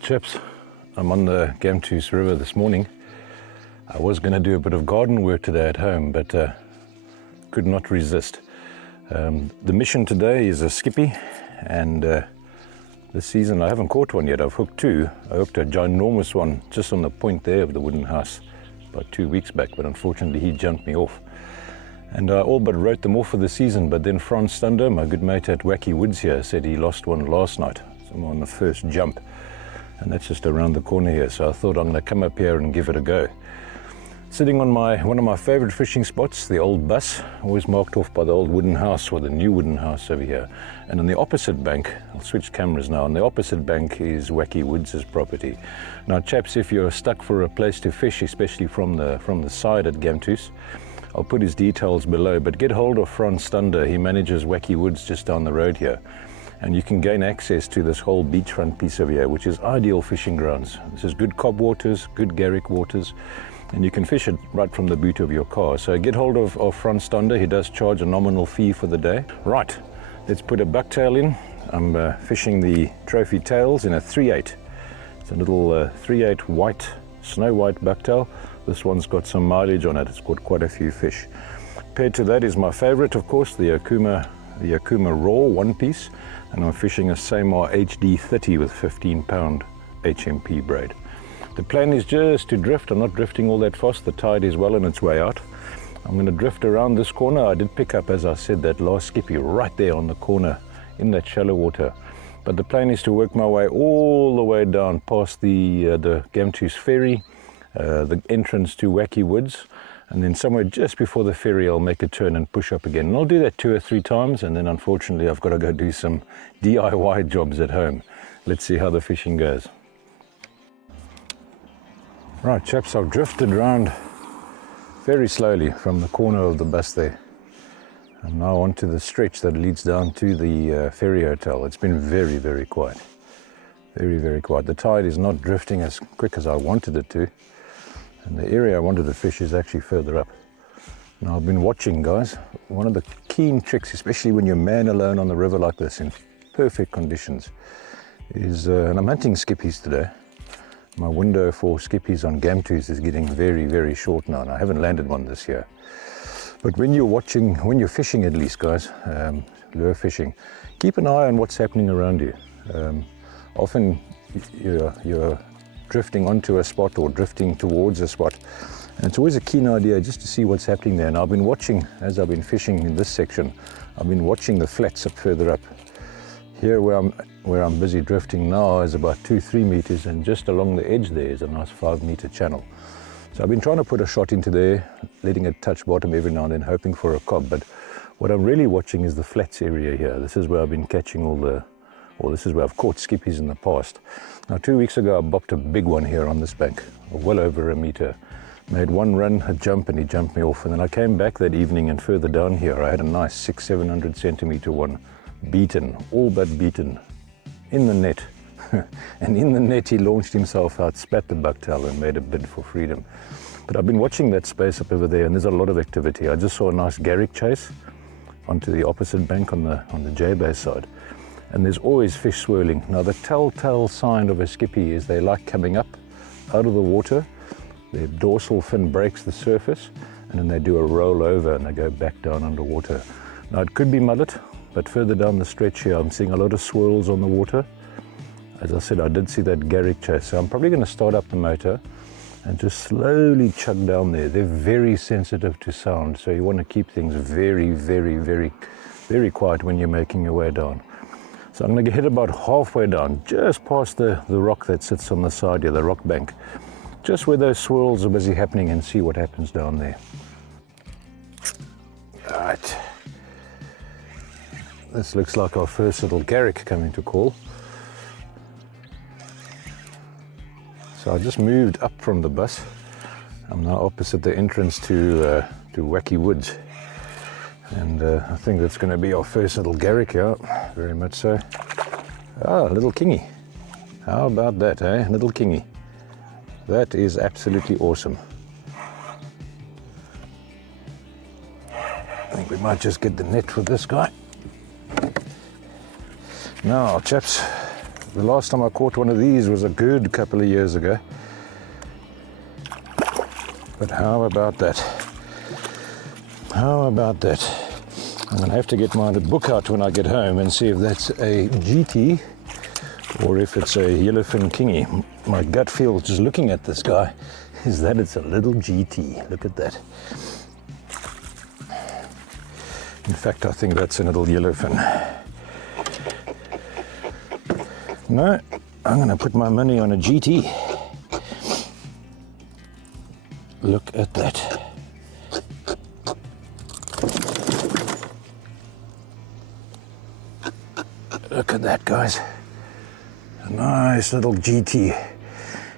Right chaps, I'm on the Gamtoos river this morning. I was going to do a bit of garden work today at home, but could not resist. The mission today is a skippy, and this season I haven't caught one yet. I've hooked two. I hooked a ginormous one just on the point there of the wooden house about 2 weeks back, but unfortunately he jumped me off. And I all but wrote them off for the season, but then Franz Thunder, my good mate at Wacky Woods here, said he lost one last night, so on the first jump. And that's just around the corner here, so I thought I'm going to come up here and give it a go. Sitting on one of my favorite fishing spots, the old bus, always marked off by the old wooden house, or the new wooden house over here. And on the opposite bank, I'll switch cameras now, on the opposite bank is Wacky Woods' property. Now chaps, if you're stuck for a place to fish, especially from the side at Gamtoos, I'll put his details below, but get hold of Franz Thunder. He manages Wacky Woods just down the road here. And you can gain access to this whole beachfront piece over here, which is ideal fishing grounds. This is good cob waters, good Garrick waters, and you can fish it right from the boot of your car. So get hold of Franz Thunder. He does charge a nominal fee for the day. Right, let's put a bucktail in. I'm fishing the trophy tails in a 3/8. It's a little 3/8 white, snow white bucktail. This one's got some mileage on it. It's got quite a few fish. Paired to that is my favorite, of course, the Okuma Raw one piece. And I'm fishing a Samar HD 30 with 15-pound HMP braid. The plan is just to drift. I'm not drifting all that fast. The tide is well on its way out. I'm going to drift around this corner. I did pick up, as I said, that last skippy right there on the corner in that shallow water. But the plan is to work my way all the way down past the Gamtoos ferry, the entrance to Wacky Woods, and then somewhere just before the ferry I'll make a turn and push up again. And I'll do that 2 or 3 times, and then unfortunately I've got to go do some DIY jobs at home. Let's see how the fishing goes. Right chaps, I've drifted around very slowly from the corner of the bus there. I'm now onto the stretch that leads down to the ferry hotel. It's been very, very quiet. Very, very quiet. The tide is not drifting as quick as I wanted it to. And the area I wanted to fish is actually further up. Now I've been watching, guys. One of the keen tricks, especially when you're man alone on the river like this in perfect conditions, is, and I'm hunting skippies today. My window for skippies on Gamtoos is getting very, very short now, and I haven't landed one this year. But when you're fishing at least, guys, lure fishing, keep an eye on what's happening around you. Often you're drifting onto a spot or drifting towards a spot, and it's always a keen idea just to see what's happening there. And I've been watching, as I've been fishing in this section, I've been watching the flats up further up. Here where I'm busy drifting now is about 2-3 meters, and just along the edge there is a nice 5-meter channel. So I've been trying to put a shot into there, letting it touch bottom every now and then, hoping for a cob. But what I'm really watching is the flats area here. This is where I've been catching this is where I've caught skippies in the past. Now 2 weeks ago I bopped a big one here on this bank, well over a meter. Made one run, a jump, and he jumped me off. And then I came back that evening, and further down here I had a nice 600-700 centimeter one, beaten, all but beaten, in the net. And in the net he launched himself out, spat the bucktail, and made a bid for freedom. But I've been watching that space up over there, and there's a lot of activity. I just saw a nice Garrick chase onto the opposite bank on the J-Bay side. And there's always fish swirling. Now the telltale sign of a skippy is they like coming up out of the water. Their dorsal fin breaks the surface, and then they do a roll over and they go back down underwater. Now it could be mullet, but further down the stretch here I'm seeing a lot of swirls on the water. As I said, I did see that Garrick chase, so I'm probably going to start up the motor and just slowly chug down there. They're very sensitive to sound, so you want to keep things very, very, very, very quiet when you're making your way down. So I'm going to get about halfway down, just past the rock that sits on the side here, the rock bank, just where those swirls are busy happening, and see what happens down there. Right. This looks like our first little Garrick coming to call. So I just moved up from the bus. I'm now opposite the entrance to Wacky Woods. And I think that's going to be our first little Garrick here, very much so. Ah, little kingy. How about that, eh? Little kingy. That is absolutely awesome. I think we might just get the net for this guy. Now, chaps, The last time I caught one of these was a good couple of years ago. But how about that? How about that? I'm going to have to get my book out when I get home and see if that's a GT or if it's a yellowfin kingy. My gut feel just looking at this guy is that it's a little GT. Look at that. In fact, I think that's a little yellowfin. No, I'm going to put my money on a GT. Look at that. Look at that, guys. A nice little GT.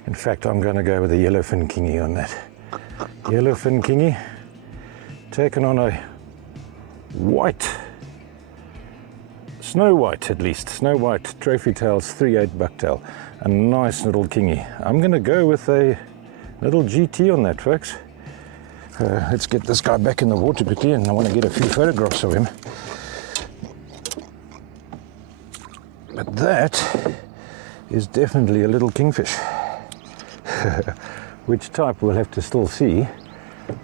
In fact, I'm going to go with a yellowfin kingy on that. Yellowfin kingy taken on a white, snow white at least, snow white trophy tails 3/8 bucktail. A nice little kingy. I'm going to go with a little GT on that, folks. Let's get this guy back in the water quickly, and I want to get a few photographs of him. But that is definitely a little kingfish. Which type we'll have to still see.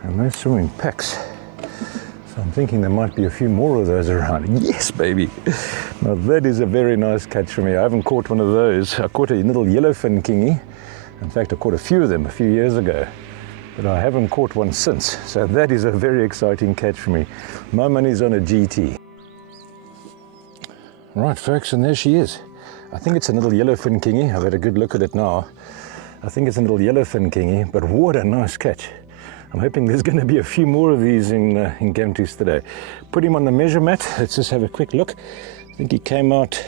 And those swim in packs. So I'm thinking there might be a few more of those around. Yes, baby. Now that is a very nice catch for me. I haven't caught one of those. I caught a little yellowfin kingy. In fact, I caught a few of them a few years ago. But I haven't caught one since. So that is a very exciting catch for me. My money's on a GT. Right, folks, and there she is. I think it's a little yellowfin kingy. I've had a good look at it now. I think it's a little yellowfin kingy, but what a nice catch. I'm hoping there's going to be a few more of these in Gamtoos today. Put him on the measure mat. Let's just have a quick look. I think he came out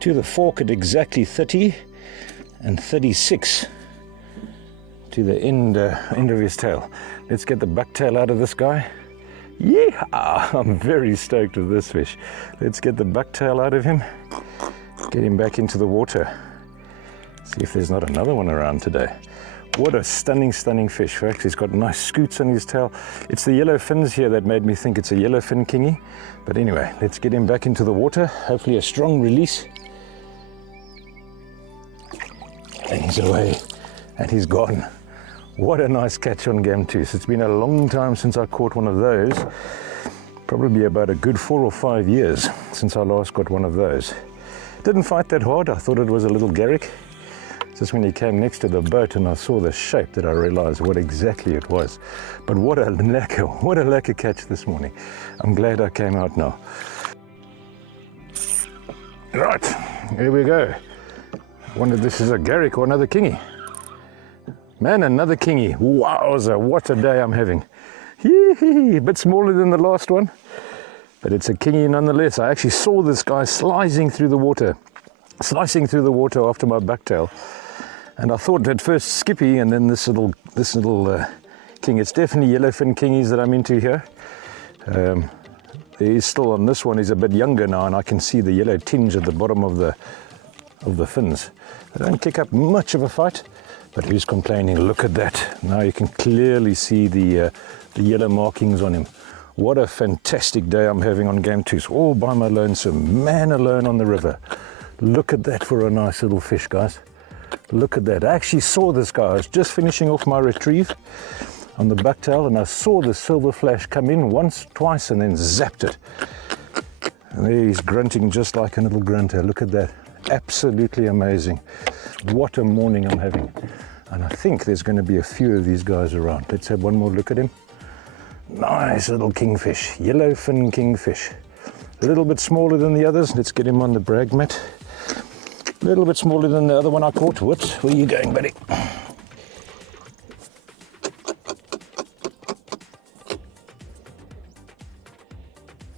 to the fork at exactly 30 and 36 to the end of his tail. Let's get the bucktail out of this guy. Yeah, I'm very stoked with this fish. Let's get the bucktail out of him. Get him back into the water. See if there's not another one around today. What a stunning, stunning fish, folks. He's got nice scoots on his tail. It's the yellow fins here that made me think it's a yellowfin kingy. But anyway, let's get him back into the water. Hopefully a strong release. And he's away. And he's gone. What a nice catch on Gamtoos. It's been a long time since I caught one of those. Probably about a good 4 or 5 years since I last got one of those. Didn't fight that hard. I thought it was a little Garrick. Just when he came next to the boat and I saw the shape that I realized what exactly it was. But what a lacquer catch this morning. I'm glad I came out now. Right, here we go. I wonder if this is a Garrick or another kingy. Man, another kingy. Wowza, what a day I'm having. A bit smaller than the last one, but it's a kingy nonetheless. I actually saw this guy slicing through the water after my bucktail. And I thought at first Skippy, and then this little king. It's definitely yellowfin kingies that I'm into here. He's still on this one. He's a bit younger now, and I can see the yellow tinge at the bottom of the fins. They don't kick up much of a fight, but who's complaining? Look at that. Now you can clearly see the yellow markings on him. What a fantastic day I'm having on Gamtoos, all by my lonesome, man alone on the river. Look at that for a nice little fish, guys. Look at that. I actually saw this guy. I was just finishing off my retrieve on the bucktail, and I saw the silver flash come in once, twice, and then zapped it. And there he's grunting just like a little grunter. Look at that. Absolutely amazing. What a morning I'm having. And I think there's going to be a few of these guys around. Let's have one more look at him. Nice little kingfish, yellowfin kingfish. A little bit smaller than the others. Let's get him on the brag mat. A little bit smaller than the other one I caught. Whoops, where are you going, buddy?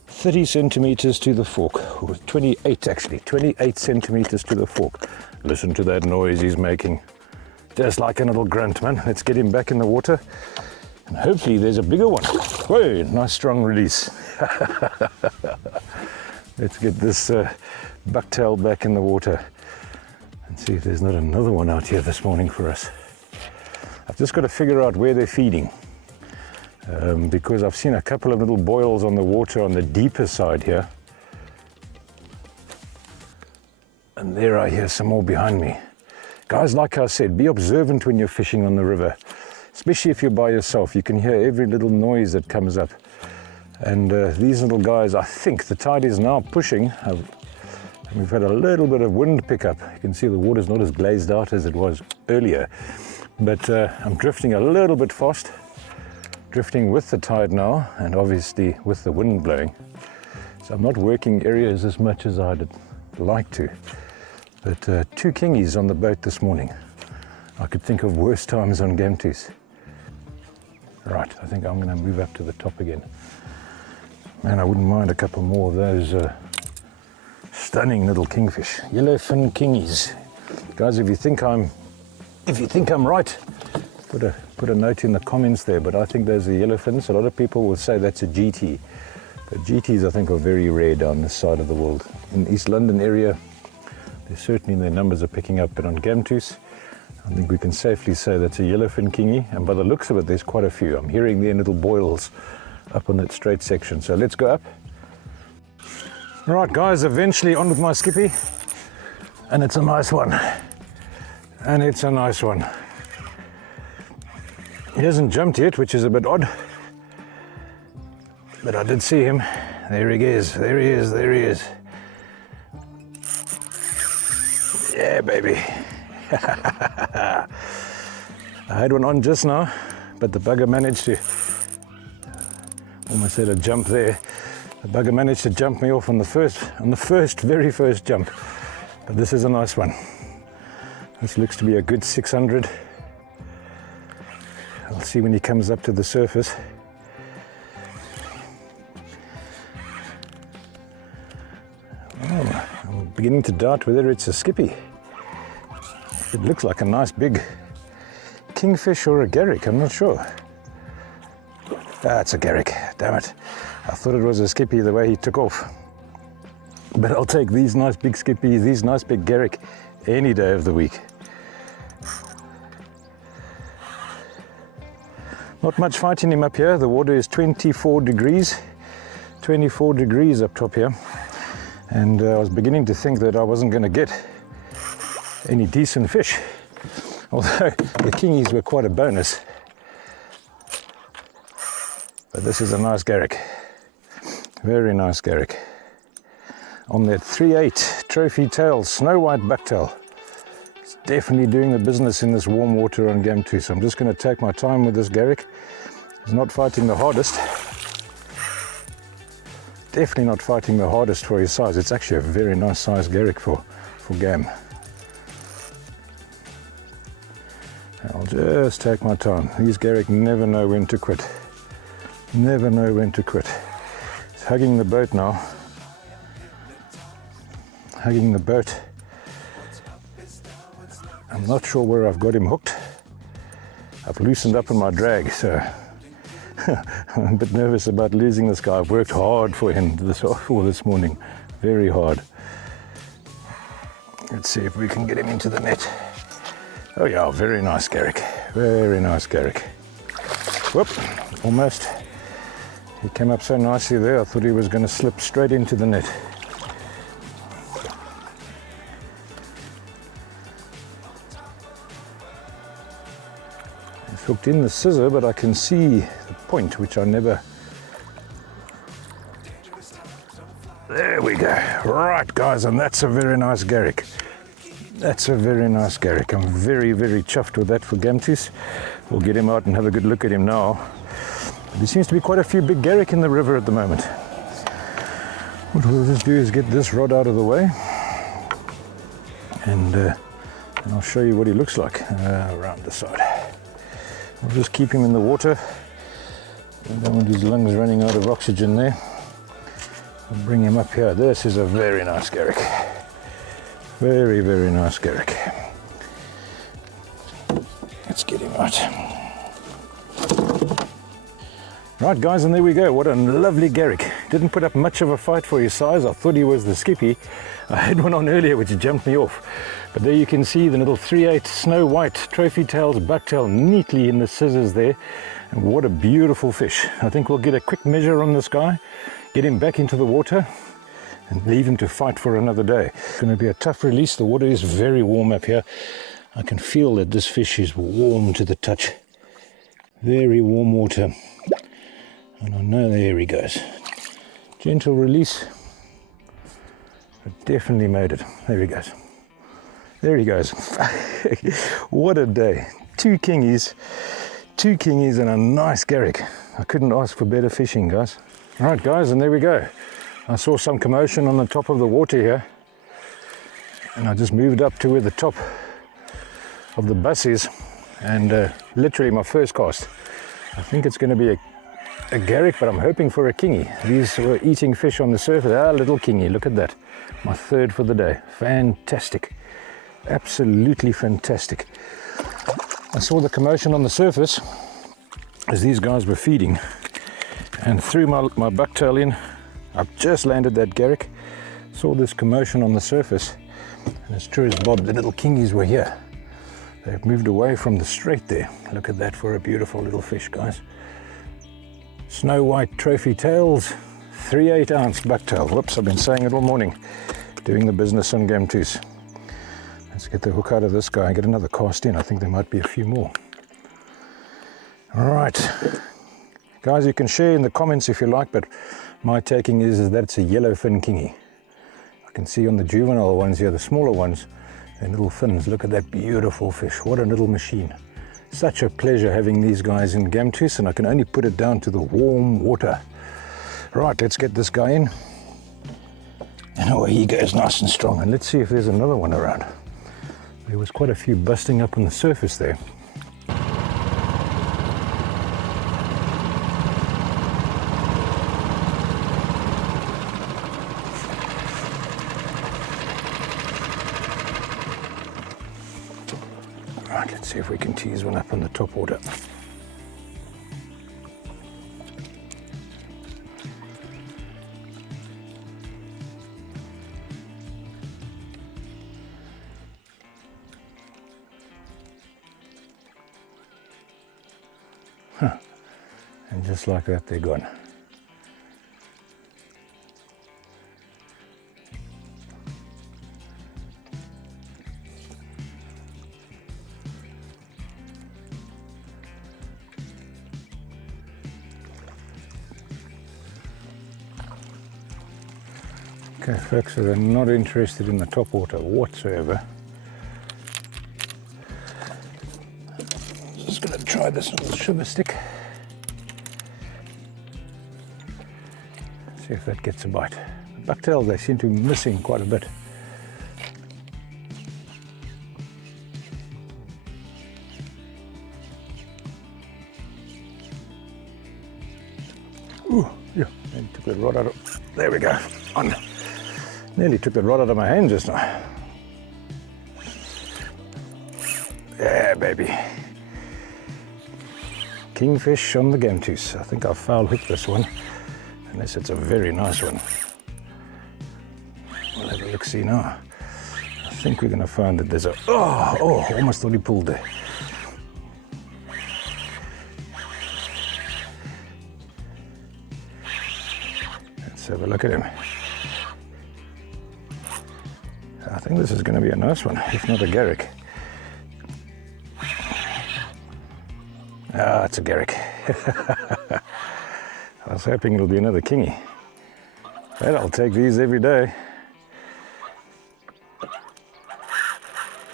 "30 centimeters to the fork," or 28 actually, 28 centimeters to the fork. Listen to that noise he's making. Just like a little grunt, man. Let's get him back in the water. And hopefully there's a bigger one. Whoa, nice strong release. Let's get this bucktail back in the water and see if there's not another one out here this morning for us. I've just got to figure out where they're feeding, because I've seen a couple of little boils on the water on the deeper side here. And there I hear some more behind me. Guys, like I said, be observant when you're fishing on the river, especially if you're by yourself. You can hear every little noise that comes up. And these little guys, I think the tide is now pushing. We've had a little bit of wind pickup. You can see the water's not as glazed out as it was earlier. But I'm drifting a little bit fast, drifting with the tide now, and obviously with the wind blowing. So I'm not working areas as much as I'd like to. But 2 kingies on the boat this morning. I could think of worse times on Gamtoos. Right, I think I'm going to move up to the top again. Man, I wouldn't mind a couple more of those stunning little kingfish. Yellowfin kingies. Guys, if you think I'm right, put a note in the comments there. But I think those are yellowfins. A lot of people will say that's a GT. But GTs, I think, are very rare down this side of the world. In East London area, certainly their numbers are picking up, but on Gamtoos, I think we can safely say that's a yellowfin kingy, and by the looks of it, there's quite a few. I'm hearing their little boils up on that straight section, so let's go up. All right, guys, eventually on with my Skippy, and it's a nice one, and it's a nice one. He hasn't jumped yet, which is a bit odd, but I did see him. There he is, there he is, there he is. Yeah, baby. I had one on just now, but the bugger managed to, almost had a jump there. The bugger managed to jump me off on the very first jump. But this is a nice one. This looks to be a good 600. I'll see when he comes up to the surface. Oh, I'm beginning to doubt whether it's a Skippy. It looks like a nice big kingfish or a Garrick, I'm not sure. Ah, it's a Garrick, damn it. I thought it was a Skippy the way he took off. But I'll take these nice big Skippies, these nice big Garrick any day of the week. Not much fighting him up here. The water is 24 degrees up top here. And I was beginning to think that I wasn't going to get any decent fish, although the kingies were quite a bonus. But this is a nice Garrick, very nice Garrick. On that 3/8 trophy tail, snow white bucktail. It's definitely doing the business in this warm water on Gamtoos. So I'm just going to take my time with this Garrick. He's not fighting the hardest. Definitely not fighting the hardest for his size. It's actually a very nice size Garrick for Gam. I'll just take my time. These Garrick never know when to quit. Never know when to quit. He's hugging the boat now. Hugging the boat. I'm not sure where I've got him hooked. I've loosened up on my drag, so I'm a bit nervous about losing this guy. I've worked hard for him this morning. Very hard. Let's see if we can get him into the net. Oh yeah, very nice Garrick. Very nice Garrick. Whoop, almost. He came up so nicely there, I thought he was going to slip straight into the net. He's hooked in the scissor, but I can see the point, which I never... There we go. Right, guys, and that's a very nice Garrick. That's a very nice Garrick. I'm very, very chuffed with that for Gamtoos. We'll get him out and have a good look at him now. But there seems to be quite a few big Garrick in the river at the moment. What we'll just do is get this rod out of the way, and I'll show you what he looks like around the side. We'll just keep him in the water. I don't want his lungs running out of oxygen there. I'll bring him up here. This is a very nice Garrick. Very, very nice Garrick. Let's get him out. Right, guys, and there we go. What a lovely Garrick. Didn't put up much of a fight for his size. I thought he was the Skippy. I had one on earlier which jumped me off. But there you can see the little 3/8 snow white trophy tails bucktail neatly in the scissors there. And what a beautiful fish. I think we'll get a quick measure on this guy, get him back into the water, and leave him to fight for another day. It's going to be a tough release. The water is very warm up here. I can feel that this fish is warm to the touch. Very warm water. And I know, there he goes. Gentle release. I definitely made it. There he goes. There he goes. What a day. Two kingies and a nice Garrick. I couldn't ask for better fishing, guys. All right, guys, and there we go. I saw some commotion on the top of the water here, and I just moved up to where the top of the bus is, and literally my first cast. I think it's going to be a Garrick, but I'm hoping for a kingy. These were eating fish on the surface. Ah, little kingy, look at that. My third for the day. Fantastic. Absolutely fantastic. I saw the commotion on the surface as these guys were feeding, and threw my bucktail in. I've just landed that Garrick, saw this commotion on the surface, and as true as Bob, the little kingies were here. They've moved away from the straight there. Look at that for a beautiful little fish, guys. Snow white trophy tails, 3/8 ounce bucktail. Whoops, I've been saying it all morning, doing the business on Gamtoos. Let's get the hook out of this guy and get another cast in. I think there might be a few more. All right, guys, you can share in the comments if you like, but my taking is that it's a yellowfin kingy. I can see on the juvenile ones here, the smaller ones, their little fins. Look at that beautiful fish. What a little machine. Such a pleasure having these guys in Gamtoos, and I can only put it down to the warm water. Right, let's get this guy in. And away he goes, nice and strong. And let's see if there's another one around. There was quite a few busting up on the surface there. Right, let's see if we can tease one up on the top water. And just like that, they're gone. Okay, folks, so they're not interested in the top water whatsoever. Just going to try this little sugar stick. See if that gets a bite. The bucktails, they seem to be missing quite a bit. Ooh, yeah, and took the rod out of, there we go, on. Nearly took the rod out of my hand just now. Yeah, baby. Kingfish on the Gamtoos. I think I've foul hooked this one, unless it's a very nice one. We'll have a look-see now. I think we're going to find that there's a... Oh, almost thought he pulled there. Let's have a look at him. I think this is going to be a nice one, if not a Garrick. Ah, it's a Garrick. I was hoping it'll be another kingy. But I'll take these every day.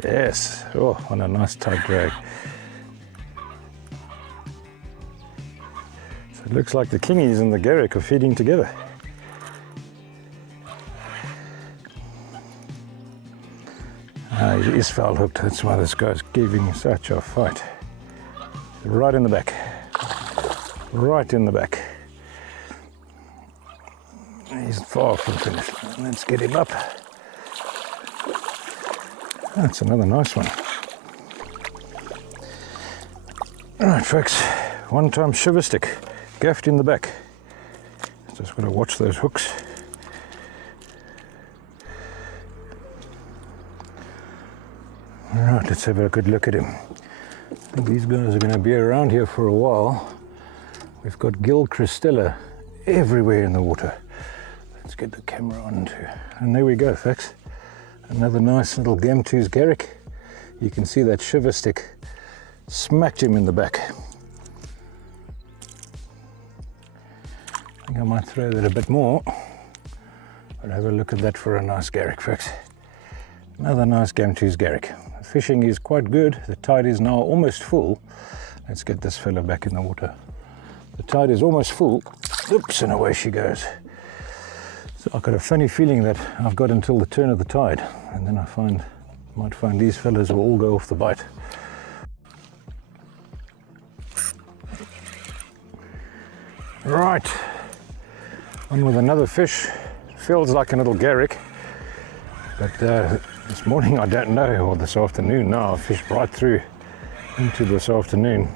Yes. Oh, on a nice tight drag. So it looks like the kingies and the Garrick are feeding together. He is foul hooked. That's why this guy's giving such a fight. Right in the back. Right in the back. He's far from finished. Let's get him up. That's another nice one. All right, folks. One-time shiver stick. Gaffed in the back. Just got to watch those hooks. All right, let's have a good look at him. I think these guys are going to be around here for a while. We've got gill cristella everywhere in the water. Let's get the camera on too. And there we go, folks. Another nice little Gamtoos Garrick. You can see that shiver stick smacked him in the back. I think I might throw that a bit more. But have a look at that for a nice Garrick, folks. Another nice Gamtoos Garrick. The fishing is quite good. The tide is now almost full. Let's get this fella back in the water. The tide is almost full. Oops, and away she goes. So I've got a funny feeling that I've got until the turn of the tide, and then might find these fellas will all go off the bite. Right, on with another fish. Feels like a little Garrick, but this morning I don't know, or this afternoon now, I fished right through into this afternoon.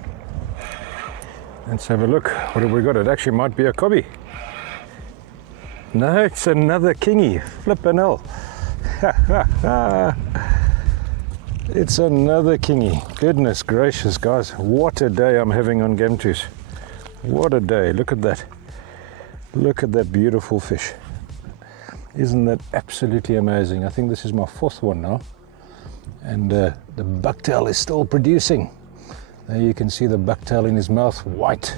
Let's have a look. What have we got? It actually might be a cobby. No, it's another kingy. Flippin' hell. It's another kingy. Goodness gracious, guys. What a day I'm having on Gamtoos. What a day. Look at that. Look at that beautiful fish. Isn't that absolutely amazing? I think this is my 4th one now. And the bucktail is still producing. There you can see the bucktail in his mouth, white.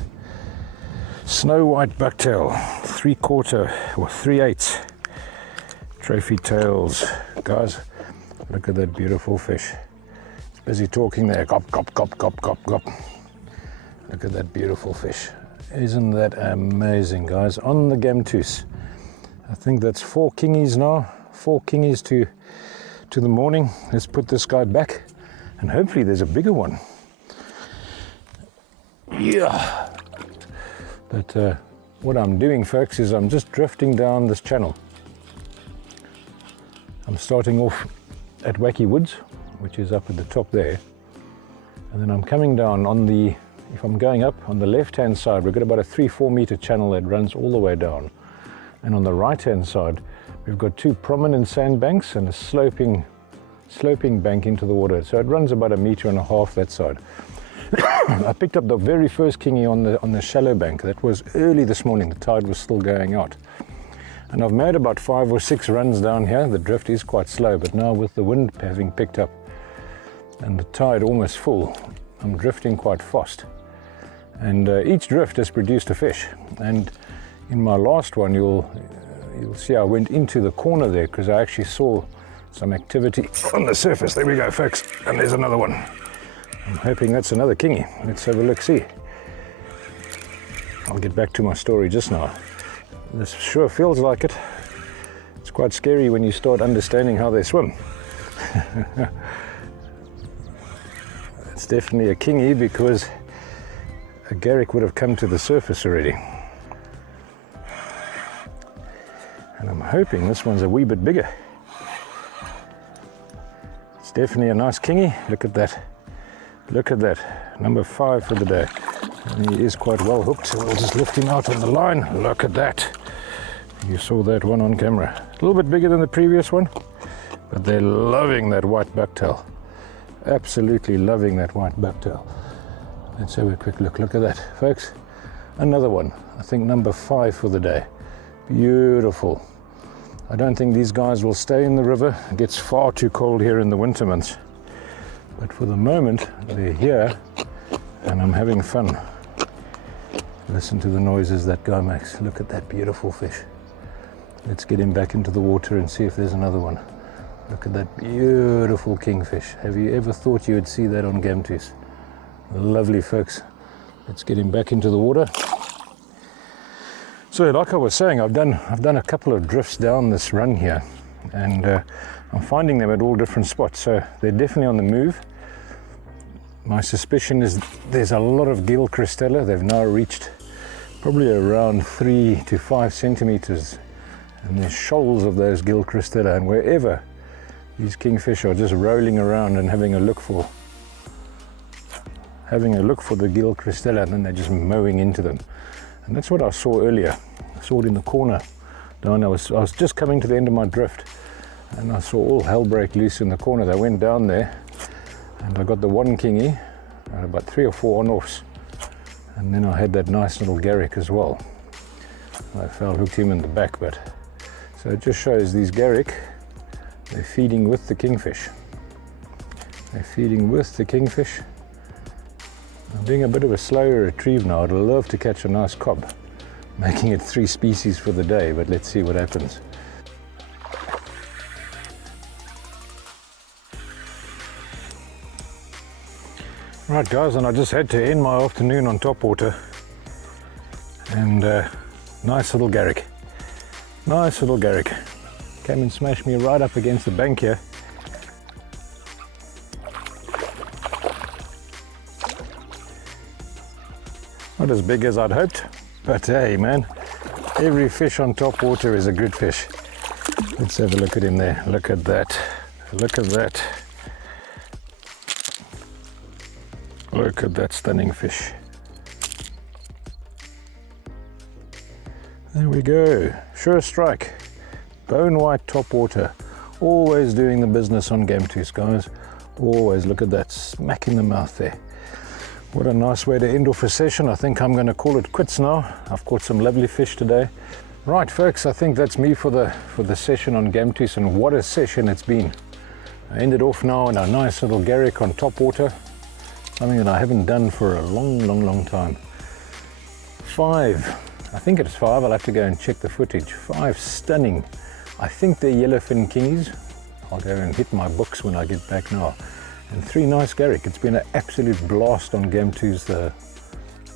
Snow white bucktail, 3/4 or 3/8 trophy tails. Guys, look at that beautiful fish. It's busy talking there. Gop, gop, gop, gop, gop, gop. Look at that beautiful fish. Isn't that amazing, guys? On the Gamtoos. I think that's 4 kingies now. 4 kingies to the morning. Let's put this guy back, and hopefully there's a bigger one. Yeah. But what I'm doing, folks, is I'm just drifting down this channel. I'm starting off at Wacky Woods, which is up at the top there. And then I'm coming down on the, if I'm going up on the left-hand side, we've got about a 3-4 meter channel that runs all the way down. And on the right-hand side, we've got 2 prominent sandbanks and a sloping bank into the water. So it runs about 1.5 meters that side. I picked up the very first kingy on the shallow bank. That was early this morning. The tide was still going out. And I've made about 5 or 6 runs down here. The drift is quite slow, but now with the wind having picked up and the tide almost full, I'm drifting quite fast. And each drift has produced a fish. And in my last one, you'll see I went into the corner there because I actually saw some activity on the surface. There we go, folks. And there's another one. I'm hoping that's another kingy. Let's have a look, see. I'll get back to my story just now. This sure feels like it. It's quite scary when you start understanding how they swim. It's definitely a kingy because a Garrick would have come to the surface already. And I'm hoping this one's a wee bit bigger. It's definitely a nice kingy. Look at that. Look at that, number 5 for the day. And he is quite well hooked, so we'll just lift him out on the line. Look at that. You saw that one on camera. A little bit bigger than the previous one, but they're loving that white bucktail. Absolutely loving that white bucktail. Let's have a quick look. Look at that, folks. Another one, I think number 5 for the day. Beautiful. I don't think these guys will stay in the river. It gets far too cold here in the winter months. But for the moment, they're here, and I'm having fun. Listen to the noises that guy makes. Look at that beautiful fish. Let's get him back into the water and see if there's another one. Look at that beautiful kingfish. Have you ever thought you would see that on Gamtoos? Lovely, folks. Let's get him back into the water. So, like I was saying, I've done a couple of drifts down this run here, and I'm finding them at all different spots. So they're definitely on the move. My suspicion is there's a lot of gill cristella. They've now reached probably around 3 to 5 centimeters, and there's shoals of those gill cristella, and wherever these kingfish are just rolling around and having a look for the gill cristella, and then they're just mowing into them. And that's what I saw earlier. I saw it in the corner down. I was just coming to the end of my drift, and I saw all hell break loose in the corner. They went down there, and I got the one kingy, about 3 or 4 on-offs, and then I had that nice little Garrick as well. I fell hooked him in the back, but So it just shows these Garrick, they're feeding with the Kingfish. They're feeding with the Kingfish. I'm doing a bit of a slower retrieve now. I'd love to catch a nice cob, making it 3 species for the day, but let's see what happens. Right guys, and I just had to end my afternoon on topwater, and nice little Garrick. Nice little Garrick. Came and smashed me right up against the bank here. Not as big as I'd hoped, but hey man, every fish on topwater is a good fish. Let's have a look at him there. Look at that. Look at that. Look at that stunning fish. There we go. Sure strike. Bone white topwater. Always doing the business on Gamtoos, guys. Always. Look at that. Smack in the mouth there. What a nice way to end off a session. I think I'm going to call it quits now. I've caught some lovely fish today. Right folks, I think that's me for the session on Gamtoos, and what a session it's been. I ended off now on a nice little Garrick on topwater. Something that I haven't done for a long time. 5, I think it's 5, I'll have to go and check the footage. 5 stunning, I think they're yellowfin kingies. I'll go and hit my books when I get back now. And 3 nice Garrick. It's been an absolute blast on Gamtoos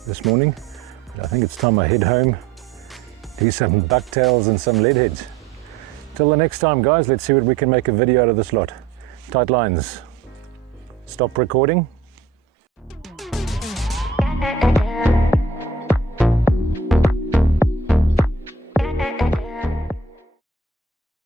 this morning. But I think it's time I head home, do some bucktails and some leadheads. Till the next time guys, let's see what we can make a video out of this lot. Tight lines. Stop recording.